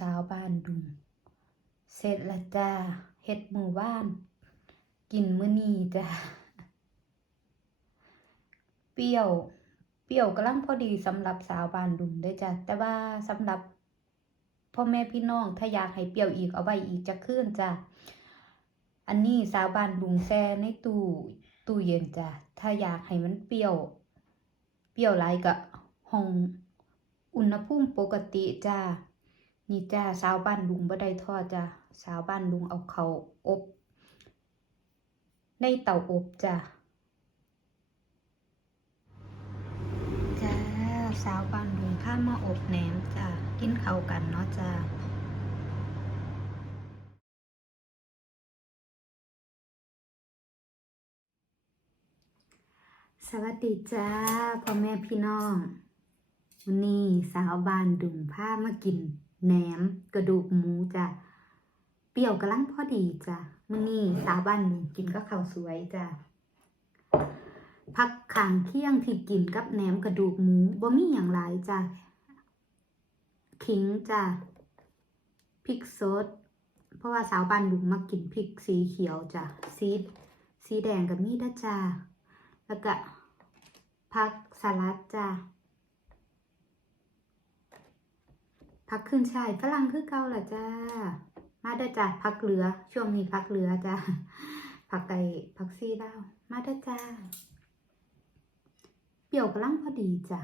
สาวบ้านดุง เสร็จละจ้าเฮ็ดหมู่บ้าน กินมื้อนี้จ้าเปรี้ยว เปรี้ยวกำลังพอดีสำหรับสาวบ้านดุงเด้จ้ะแต่ว่าสำหรับพ่อแม่พี่น้องถ้าอยากให้เปรี้ยวอีกเอาไว้อีกจะคืนจ้ะอันนี้สาวบ้านดุงแช่ในตู้ตู้เย็นจ้ะถ้าอยากให้มันเปรี้ยว เปรี้ยวหลายก็ห้องอุณหภูมิปกติจ้า นี่จ้าสาวบ้านลุงบ่ได้ทอดจ้าสาวบ้านลุงเอาเขาอบ ในเตาอบจ้าจ้าสาวบ้านลุงข้ามาอบแหนมจ้ากินเขากันเนาะจ้าสวัสดีจ้าพ่อแม่พี่น้องวันนี้สาวบ้านดุงผ้ามากิน แหนมกระดูกหมูจ้ะเปรี้ยวกำลังพอดีจ้ะมื้อนี้สาวบ้านกินก็ข้าวสวยจ้ะพักขางเที่ยงที่กินกับแหนมกระดูกหมูบ่มีอย่างไรจ้ะขิงจ้ะพริกสดเพราะว่าสาวบ้านดุงมากินพริกสีเขียวจ้ะสีสีแดงกับมีดจ้ะแล้วก็ผักสลัดจ้ะ พักขึ้นชายฝรั่งคือเก่าล่ะจ้า มาด้จ้าพักเหลือ ช่วงนี้พักเหลือจ้าพักไก่พักซีดาวมาด้จ้า เปรี้ยวกำลังพอดีจ้า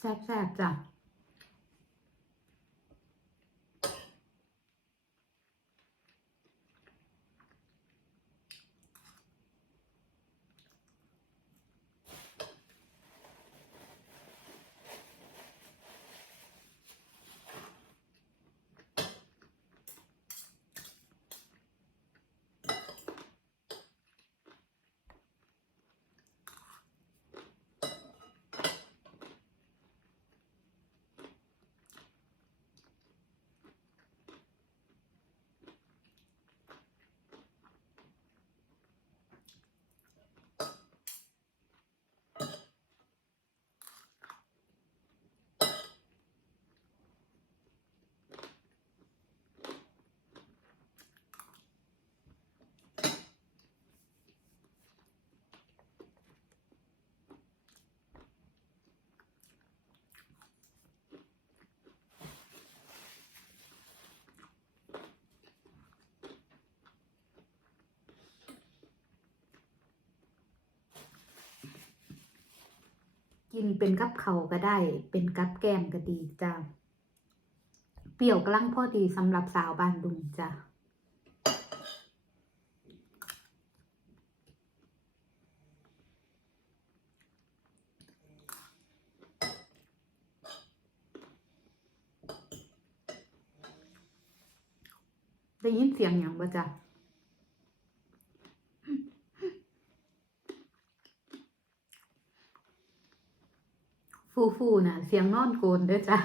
แซ่บๆจ้ะ กินเป็นกับเขาก็ได้ เป็นกับแก้มก็ดีจ้ะเปรี้ยวกลังพอดีสำหรับสาวบ้านดุงจ้ะได้ยินเสียงอย่างบ่จ้ะ คู่นะเสียงนอนโกนเด้อจ้า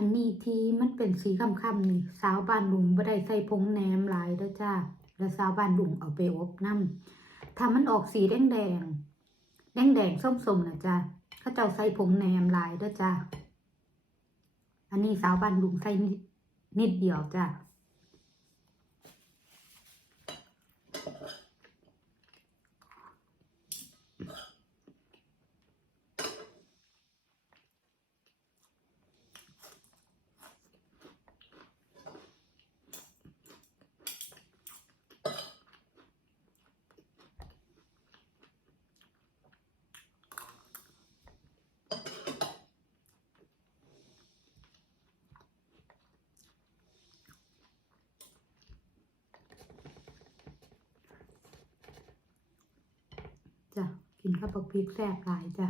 อันนี้ที่มันเป็นสีค่ำๆนี่สาวบ้านลุงบ่ได้ใส่ผงแหนมหลายแล้วจ้าแล้วสาวบ้านลุงเอาไปอบน้ำถ้ามันออกสีแดงแดงแดงแดงส้มๆนะจ้าเขาเจ้าใส่ผงแหนมหลายแล้วจ้าอันนี้สาวบ้านลุงใส่นิดเดียวจ้า จ้ะ กินข้าวปักพริกแซ่บหลายจ้ะ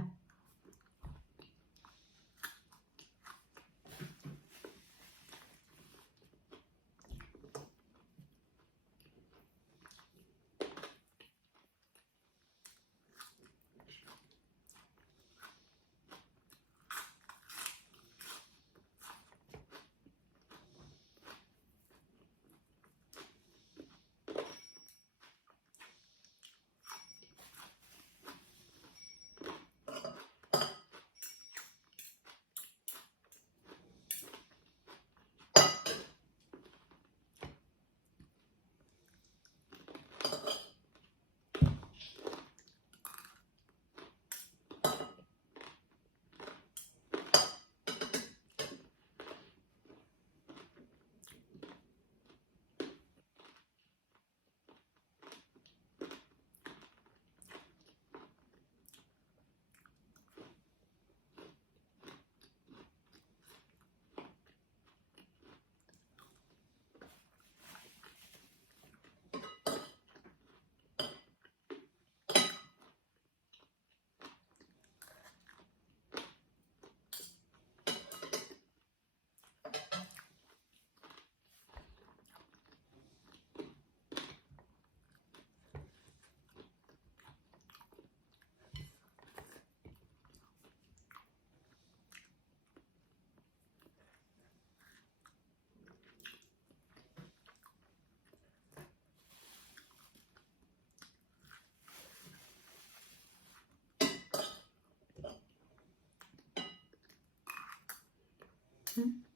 Mm-hmm.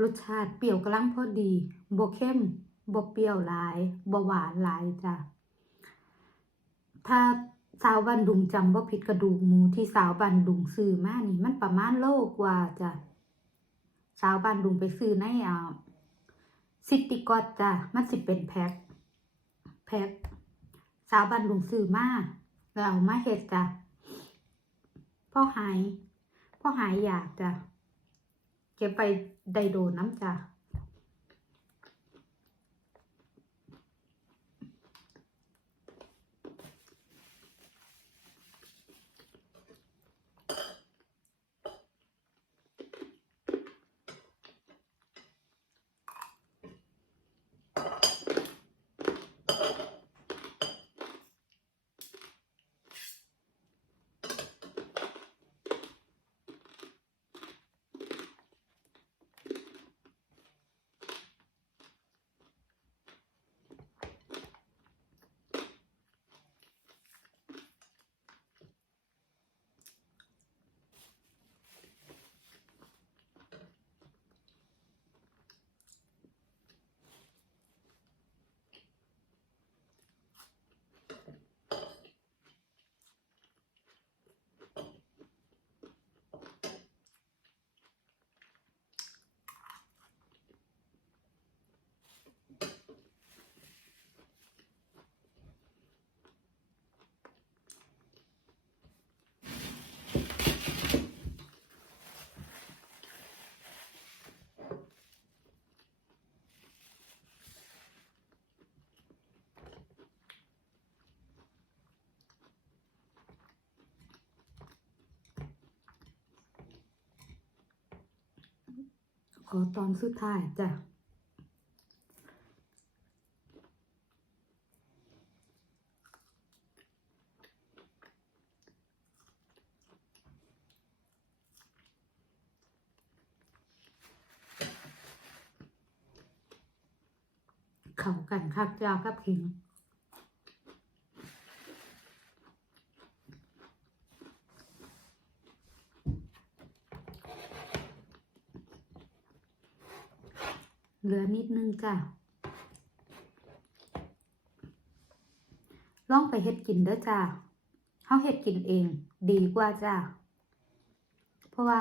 รสชาติเปรี้ยวกำลังพอดีบ่เข้มบ่เปรี้ยวหลายบ่หวานหลายจ้ะ ถ้าสาวบันดุงจำว่าผิดกระดูกหมูที่สาวบันดุงซื้อมานี่ มันประมาณโลกว่าจ้ะ สาวบันดุงไปซื้อในอ่าซิติกอตจ้ะ มันสิเป็นแพ็คแพ็คสาวบันดุงซื้อมาแล้วเอามาเฮ็ดจ้ะพ่อหายพ่อหายอยากจ้ะ เก็บไปไดโดนน้ำจ้า ขอตอนสุดท้ายจ้ะเข้ากันคักจ้ากับขิง เหลือ นึงจ้ะลองไปเฮ็ดกินเด้อจ้าเฮาเฮ็ดกินเอง ดีกว่าจ้าเพราะว่า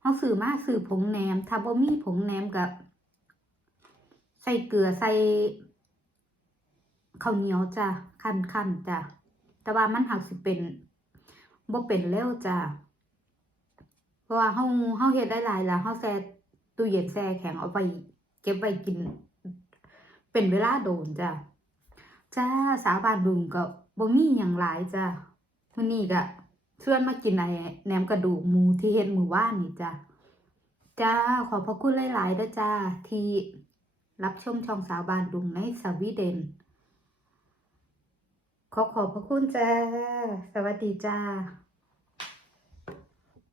เฮาซื้อมาซื้อผงแหนม ถ้าบ่มีผงแหนมกับ ใส่เกลือใส่ข้าวเหนียวจ้ะคั่นๆจ้ะแต่ว่ามันหักสิเป็นบ่เป็นเร็วจ้ะเพราะว่าเฮาเฮาเฮ็ดได้หลายแล้วเฮาแช่ตู้เย็นแช่แข็งเอาไว้ เก็บไว้กิน เป็นเวลาโดนจ้ะจ้าสาวบ้านดุงก็บ่มีหยังหลายจ้ะมื้อนี้ก็ชวนมากินไอ้แหนมกระดูกหมูที่เฮ็ดมือว่านนี่จ้ะจ้าขอพระคุณหลายๆด้อจ้าที่รับชมช่องสาวบ้านดุงในสวีเดน ขอขอบพระคุณจ้า สวัสดีจ้า